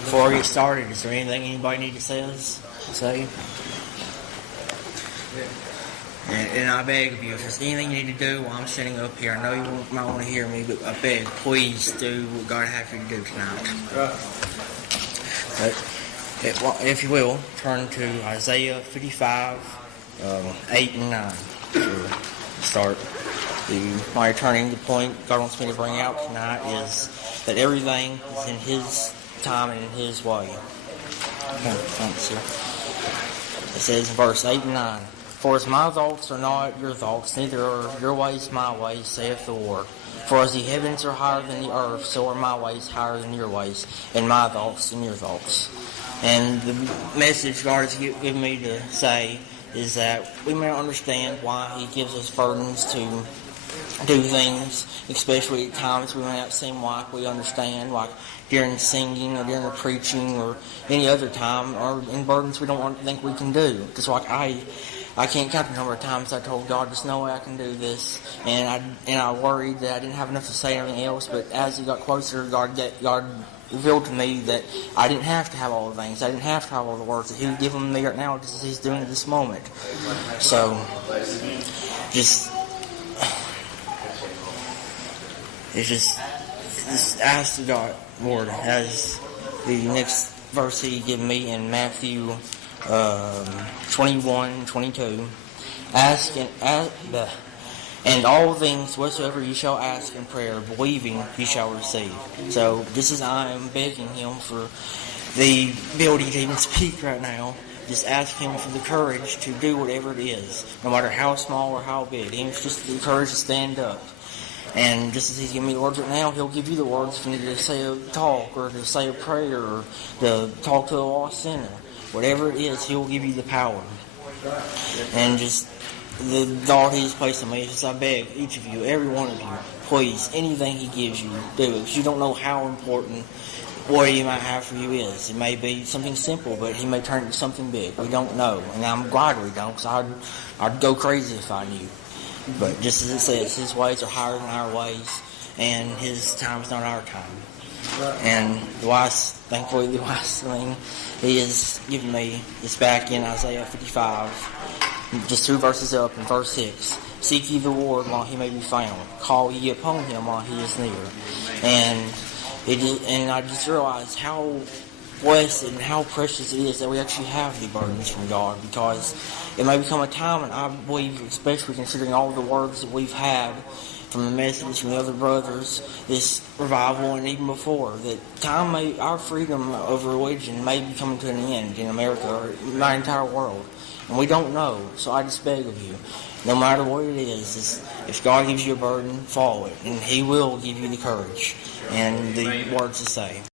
Before we get started, is there anything anybody need to say? And I beg of you, if there's anything you need to do while I'm sitting up here, I know you might want to hear me, but I beg, please do what God has you to do tonight. But if you will, turn to Isaiah 55, 8 and 9 to start. My turning the point God wants me to bring out tonight is that everything is in His time and in His way. It says in verse 8 and 9, "For as my thoughts are not your thoughts, neither are your ways my ways, saith the Lord. For as the heavens are higher than the earth, so are my ways higher than your ways, and my thoughts than your thoughts." And the message God has given me to say is that we may not understand why He gives us burdens to do things, especially at times we may not seem like we understand, like during singing or during the preaching or any other time, or in burdens we don't think we can do. Just like I can't count the number of times I told God, "There's no way I can do this," and I worried that I didn't have enough to say and everything else. But as it got closer, God revealed to me that I didn't have to have all the things. I didn't have to have all the words that He was giving me right now, just as He's doing at this moment. So, just ask the God, Lord, as the next verse He gave me in Matthew 21:22. Ask and all things whatsoever you shall ask in prayer, believing you shall receive. So just as I am begging Him for the ability to even speak right now, just ask Him for the courage to do whatever it is, no matter how small or how big. He wants just the courage to stand up. And just as He's giving me the words right now, He'll give you the words if you need to say a talk, or to say a prayer, or to talk to a lost sinner. Whatever it is, He'll give you the power. And just the thought He's placed on me is just, I beg each of you, every one of you, please, anything He gives you, do it. Because you don't know how important what He might have for you is. It may be something simple, but He may turn it into something big. We don't know. And I'm glad we don't, because I'd go crazy if I knew. But just as it says, His ways are higher than our ways, and His time is not our time. And thankfully, the last thing He has given me is back in Isaiah 55, just 2 verses up in verse 6. "Seek ye the Lord while He may be found. Call ye upon Him while He is near." And I just realized how blessed and how precious it is that we actually have the burdens from God, because it may become a time, and I believe, especially considering all the words that we've had from the message from the other brothers, this revival and even before, that our freedom of religion may be coming to an end in America or in the entire world. And we don't know. So I just beg of you, no matter what it is, if God gives you a burden, follow it. And He will give you the courage and the words to say.